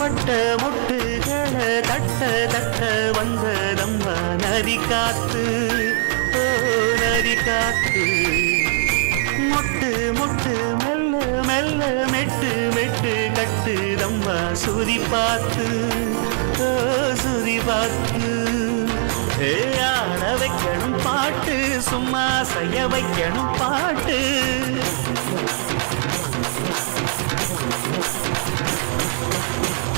வட்ட முட்டுகளை தட்ட தட்ட வந்ததம்மா நதி காத்து, ஓ நதி காத்து. முட்டு முட்டு மெல்ல மெல்ல மெட்டு மெட்டு கட்டுதம்மா சுதி பார்த்து, ஓ சுதி பார்த்து. ஆட வைக்கணும் பாட்டு, சும்மா செய்ய வைக்கணும் பாட்டு.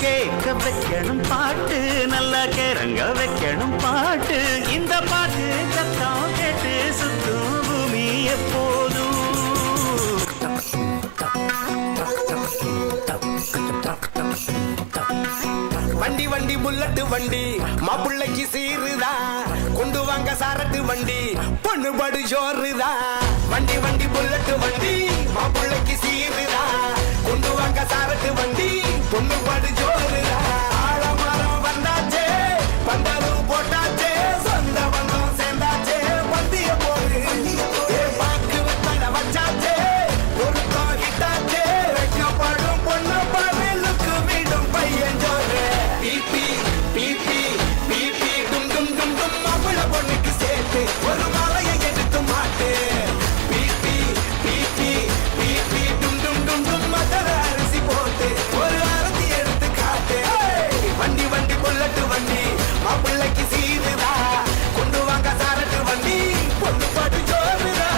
கேட்க வைக்கணும் பாட்டு, நல்லா கிறங்க வைக்கணும் பாட்டு. இந்த பாட்டு சத்தம் கேட்டு சுத்தும் பூமி எப்போதும். வண்டி வண்டி புல்லட்டு வண்டி மாப்பிள்ளைக்கு சீருதா, கொண்டு வாங்க சாரட்டு வண்டி பொண்ணுபடு ஜோறுதா. வண்டி வண்டி புல்லட்டு வண்டி மாப்பிள்ளைக்கு சீருதா, கொண்டு வாங்க சாரட்டு வண்டி பொண்ணுபடு ஜோறுதா. ஆழமரம் வந்தாச்சே, பந்தலும் போட்டாச்சே, சொந்த பந்தம் சேர்ந்தாச்சே, பந்திய போடு பாக்கு வெத்தட வச்சாச்சே, பொருத்தம் ஹிட்டாச்சே, வைக்கப்படும் பொண்ணு பாவேலுக்கு வீடும் பையன் ஜோறு. பிபி பிபி பிபி டும் டும் டும் டும் மாப்பிள பொண்ணுக்கு சேர்த்து ஒரு மாலையை எடுத்து மாட்டு. பிபி பிபி பிபி டும் டும் டும் டும் மதர அரிசி போட்டு ஒரு அரத்தி எடுத்து காட்டு. வண்டி வண்டி புல்லட்டு வண்டி மாப்பிள்ளைக்கு சீருதா, கொண்டு வாங்க சாரட்டு வண்டி பொண்ணு பாட்டு ஜோறுதா.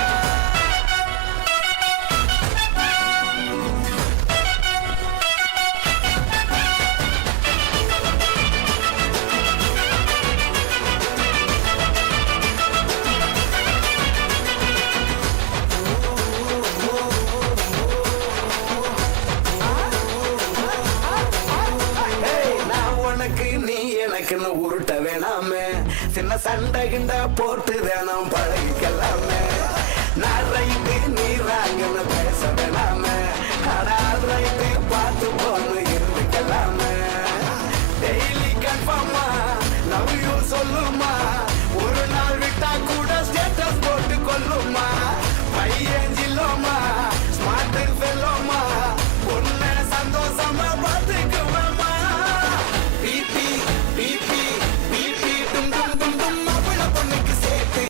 நீ எனக்குன்னு உருட்ட வேணாமே, சின்ன சண்டை கிண்ட போட்டு வேணாம் பழகிக்கலாமே. நான் ரைட்டு நீ ராங்கன்னு